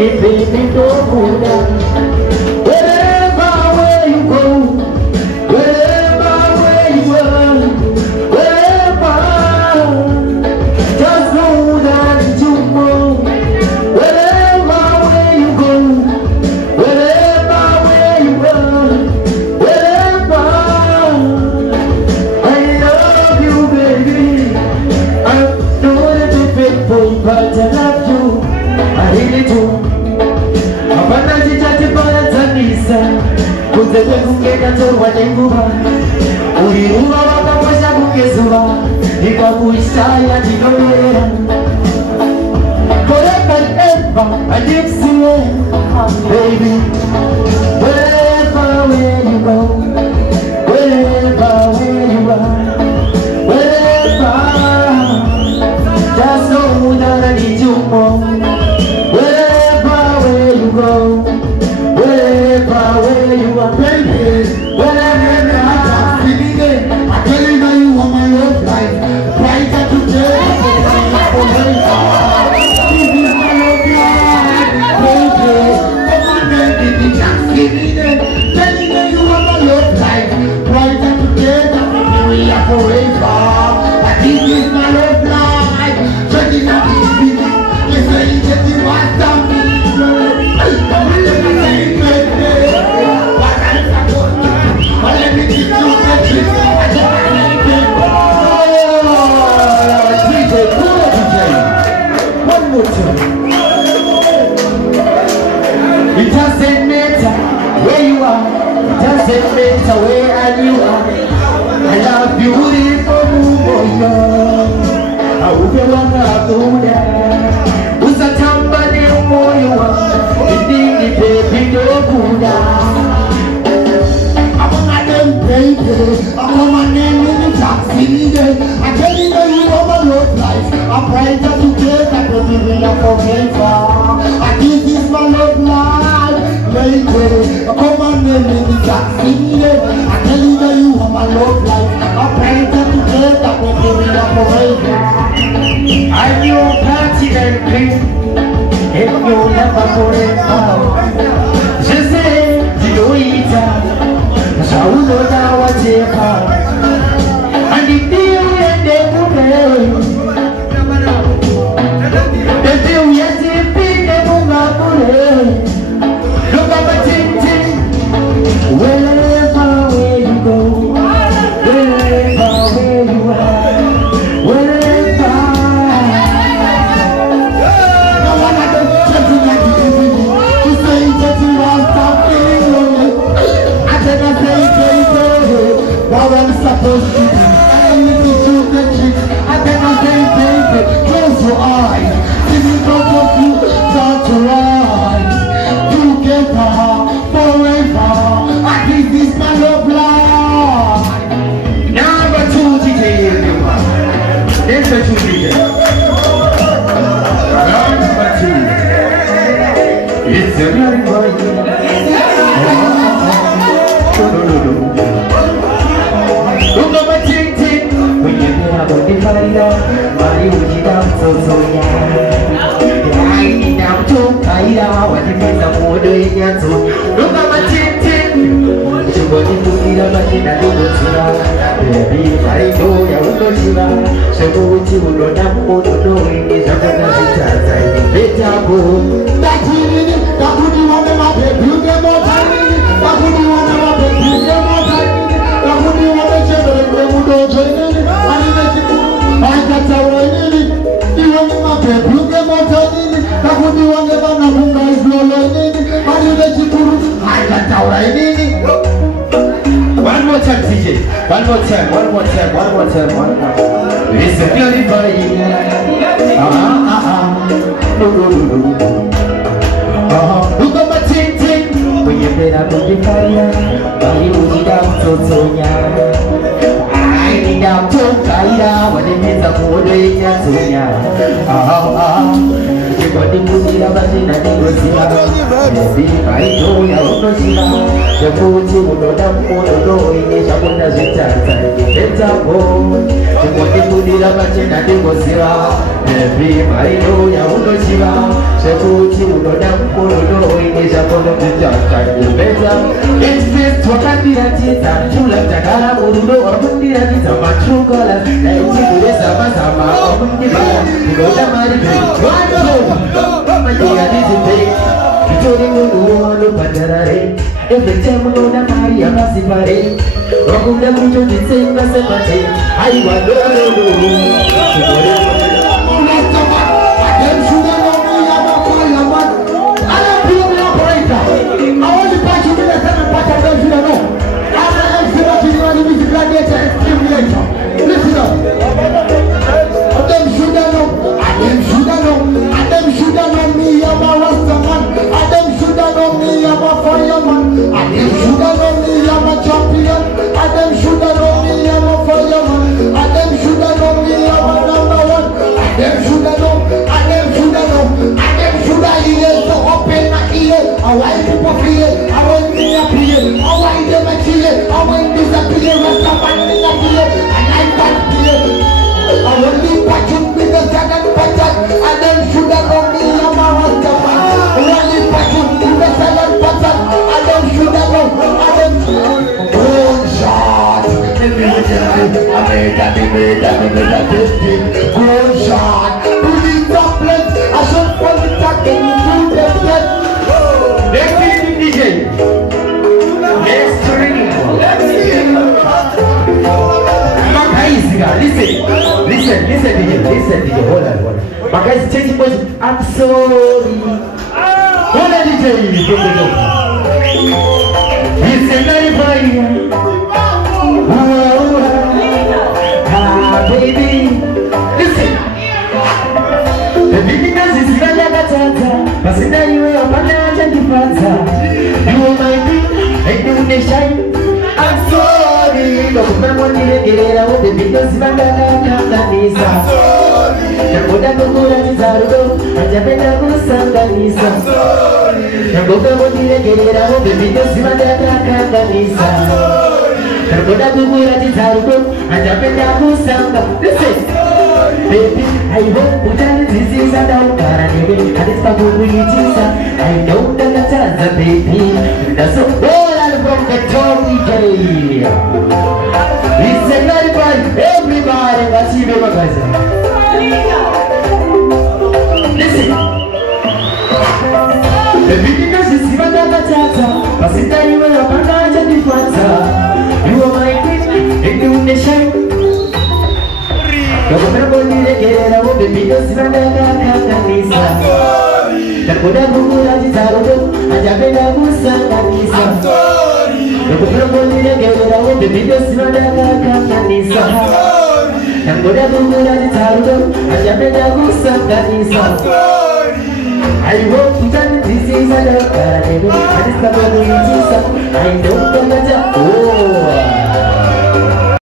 it, baby, don't go down. Wherever where you go, wherever where you are, wherever, just know that you know. Wherever where you go, wherever where you are, wherever, I love you, baby. I know that you fit for you, but I love you. I really do. Hapana jijatibaya tanisa kuzete kungeka torwa nenguba uliruwa wakawasha kukezuba nikakuishaya jinoera forever and ever I live still baby. Wherever where you go, wherever where you are, wherever, just know that I need you more. Go, wherever where you are, baby, wherever you are, I tell you now you are my love life, brighter today, this is my love life, baby, tell you now you are my love life, brighter today, we are forever, this is my love life, checking out this video, you say you get the right time. One more time. It doesn't matter where you are, it doesn't matter where you are. I love you for I will be one of them. Who's a somebody who are? Baby, don't go down. I'm on my name, baby. I'm on my name in the taxi. I tell you that you are my love life. I'm brighter together, baby, we are forever. I give this my love life, baby. I'm on my name in the taxi. I tell you that you are my love life. I'm brighter together, baby, we are forever. I knew party and cream. Et on n'a pas pour les femmes. Je sais, Diloïta, Jaouno Nawatepa, Andidio Yende Mube, Dedio Yeti Pine Mungapure, Lugaba Tintin, wherever where you go, wherever where you are, wherever. What I'm supposed to do, I need to do the trick. I cannot say baby, close your eyes. See me go for you, start to rise. You get her forever. I think this my love life. Number 2 DJ, that's the 2 DJ. Number 2. It's a very good. Mari ujidam sosonya, ai nam chung kaida, wajib kita modenya tu. Luka macin, coba dipunyai macin ada bersila. Baby, mari do ya udah sila. Semua cium nam udah ini sampai nasi cacai beca pun. Tak ini, tak budi mana macam baby mau tani, tak budi mana macam baby mau tani, tak budi mana cendera kamu dojo ini, ani macam I got a lady, you want my baby, you get more than I would do one ever know who guys know lady. I do let you do. I got a lady. One more time, CJ. One more time, one more time, one more time, one more time. It's a beautiful look at my ting. When you play that booty fire, Bali Ujidam Sosonya. Nam chung kaida, what it means a modern Yasunya. Everybody Kundira Bajina Nigosila Baito ya Unoshila Jabuti Unoda Muno Inisha Kunda Zitata Beta Bo Kundira Bajina Nigosila Baito ya Unoshila Jabuti Unoda Muno Inisha Kunda Zitata Beta It's Wakandira Tita Chula Takara Murudo Wakundira Tita Machukala Naiti Sama Sama Wakundira Unoda Mari Maria Dizzy, Victoria Mundo Padarare, every time Lona Maria Masipare, Rakunda Mujo di Senga Sepate, I want to Listen, hold on. My guys, changing voice. I'm sorry. Hold on, DJ. Listen, everybody. Baby. Listen. The beginners is really a tata. But now you are a man and you are my dream. And you may shine. I'm sorry. Don't remember when you get it out. The beginners is really a tata. Nakoda kukura nizarudo, ajapenda kusanganisa. Nakoda kutiregerera ho bebito simandaka kanganisa. Nakoda kukura nizarudo, ajapenda kusanganisa. Baby, I hope utani ziziza daukara nebe, hadispa kukuichisa. I know that baby, that's all from the top DJ. Listen, everybody, what's your guys? Listen. The beginners is even the tata. Pasita you are a panaja difference. You are my queen, and you may shine. The woman will be the girl of the beginners even the Kanisa. The Buddha Buddha is out of Ajabella Musanganisa. The woman will be the girl of the beginners even the Kanisa. And whatever good at the time, I have been a good son that is I hope that this is a love, I discovered it is I don't know that.